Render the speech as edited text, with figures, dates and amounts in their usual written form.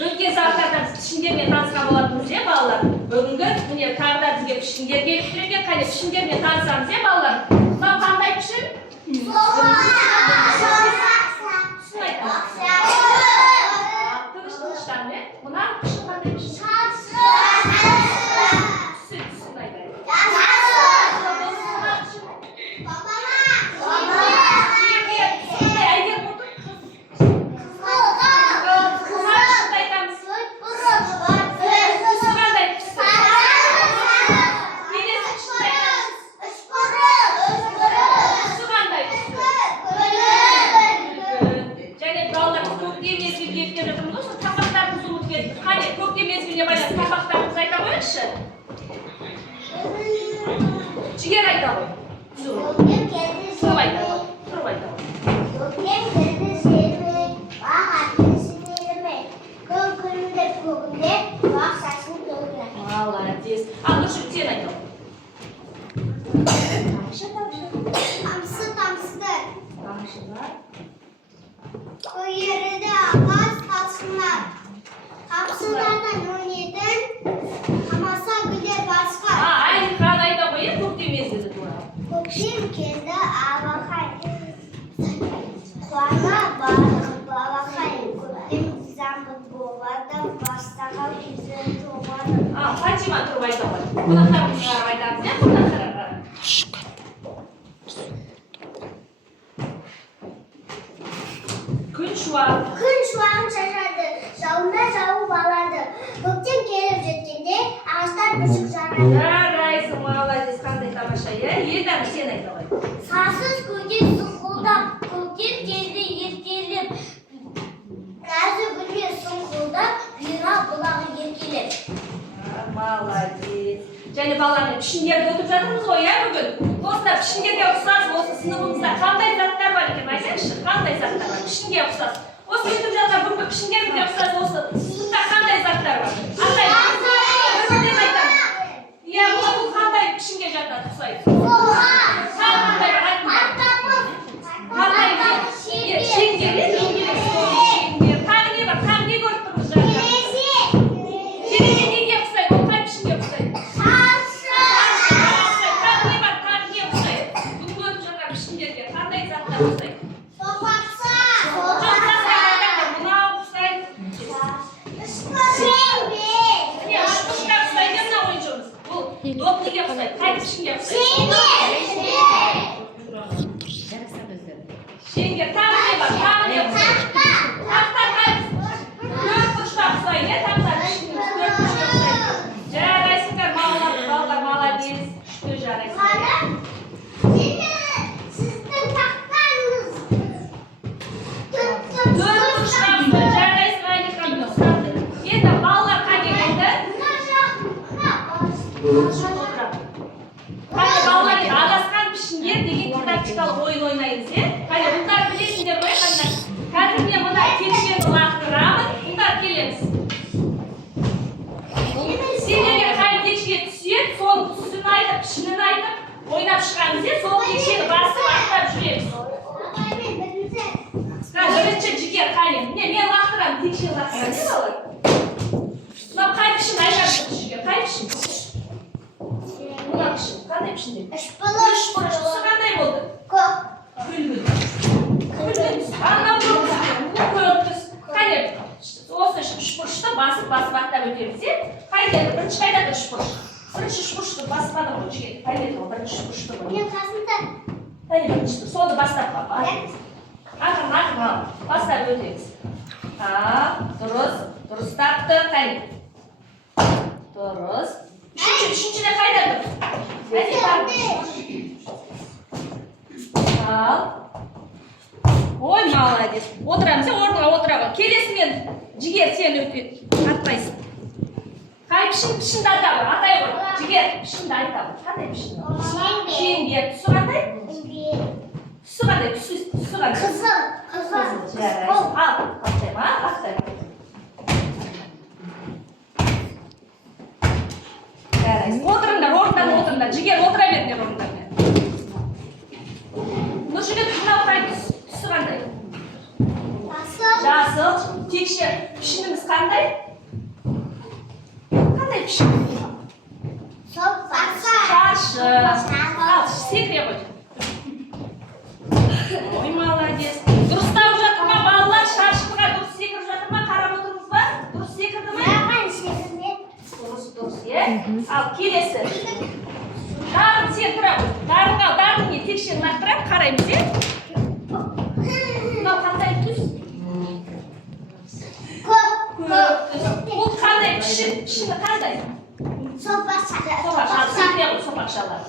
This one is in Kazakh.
Ötken saatlerde pişingermeye tanışkan boladınız ya balalar. Bugünkü mine tağda bizge pişinger gelip turgan, qani pişingermeye tanışsanız ya balalar. Bundan qanday pişir? Tınış-tınışdan ne? Buna pişin qanday pişir? Ciğer aydalı. Turp aydalı. Turp aydalı. Молодец. А ну что тебе найдем? Tamşılar. O yerde ağaç taşlar. Kapsılardan oynayın. Hamasa bile başka. Aynı kanayda koyup kurtayım ezdi bu. Kurtayım kendi avakay. Kuana avakay. Kurtayım zambut bovada baştağa güzel tuvada. Fatima turbayda var. Buna karışlar aydan ne? Buna karar. Gün şu an şaşardı. Şavunda şavu bağlardı. Kurtayım gelip jetkende ağaçlar küçük sarardı. Райса, молодец, қандай тамаша, иә? Елдан сен айта ғой. Сасыз көген сұңқылдап, көктем келді ертелеп. Нәзі гүлге сұңқылдап, бұйра бұлағы еркелеп. Молодец. Және балалармен пішіндерде отырып жатырмыз ғой, иә бүгін? Осында пішіндерге ұқсас, осы сыныбымызда қандай заттар бар екен, айтайықшы, қандай заттар бар? Пішінге ұқсас. Осы өтіп жатқан бүгінгі пішіндерге ұқсас осы сыныпта қандай заттар бар? Бірден айтамыз. Иә, бұл қандай пішінге жатады, ұқсайды? Қандай бар, айтыңдар. Қандай бар? Шеңгер, тағы не бар? Тағы не көріп тұрмыз жатыр? Терезе неге ұқсайды? Ол қай пішінге ұқсайды? Тағы не бар? Тағы не ұқсайды? Бүгінгі өтіп жатқан пішіндерге қандай заттар ұқсайды? Доп неге ұқсайды? Қай пішінге ұқсайды? Шеңгер, тағы не бар? Тағы не ұқсайды? Тақта қай? Төрт бұрышқа ұқсайды, иә? Тақта пішінге төрт бұрышқа ұқсайды. Жарайсыңдар, балалар, молодец. Үшті жарайсыңдар. Сіздің тақтаңыз. Төрт бұрышқа ұқсайды, жарайсың, Айлихан ұқсады. Енді балалар қане келді? Қане балалар енді адасқан пішіндер деген дидактикалық ойын ойнаймыз, иә? Қане бұлдар білесіңдер ғой, қандай? Қазір мен мына текшені лақтырамын, бұлдар келеміз. Сендерге қай текшеге түседі, сол түсін айтып, пішінін айтып, ойнап шығамыз, иә? Сол текшені басып ақтап жүреміз. Бірінші жігер қане? Мен лақтырамын, текшені лақтырамын, не балалар? Мынау қай басып аттап өтеміз, қайдеді, бірінші қайда үш бұрыш. Бірінші үш бұрышты баспаны бірінші еді, қайдеді ол бірінші үш бұрышты ғой. Мен қасында. Бірінші, соны бастап қап. Ақырын ал, бастап өтеміз. Дұрыстапты, қайда. Дұрыс. Үшіншіде қайда дұрыс? Ал. Ой, молодец. Отырамыз, орныңа отырамыз. Келесімен жігер сен атпайсың. Қай пішінді атабы? Атай ғой. Жігер пішінді айтабы. Қандай пішінді? Шеңбер. Түсі қандай? Түсі қандай? Түсі қандай? Қызыл. Ал, ақтайма, ақтайма. Отырыңдар, орындан отырыңдар. Жігер отыра беріңдер орындармен. Нұржігіт мынау қай түсі қандай? Жасыл. Текше пішініміз қандай? Қандай пішін? Шаршы. Ал, секре ғой. Ой, молодец. Дұрыстап жатыр ма, балалар шаршыға дұрыс секіріп жатыр ма? Қарап отырмыз ба? Дұрыс секірді ма? Дұрыс, е? Ал, келесі. Дарын сен тұра ғой. Дарын не? Текшені лақтырап қараймыз, е? Мынау қандай түс? Бұл қандай пішіні қандай? Сопақшалар. Сопақшалар.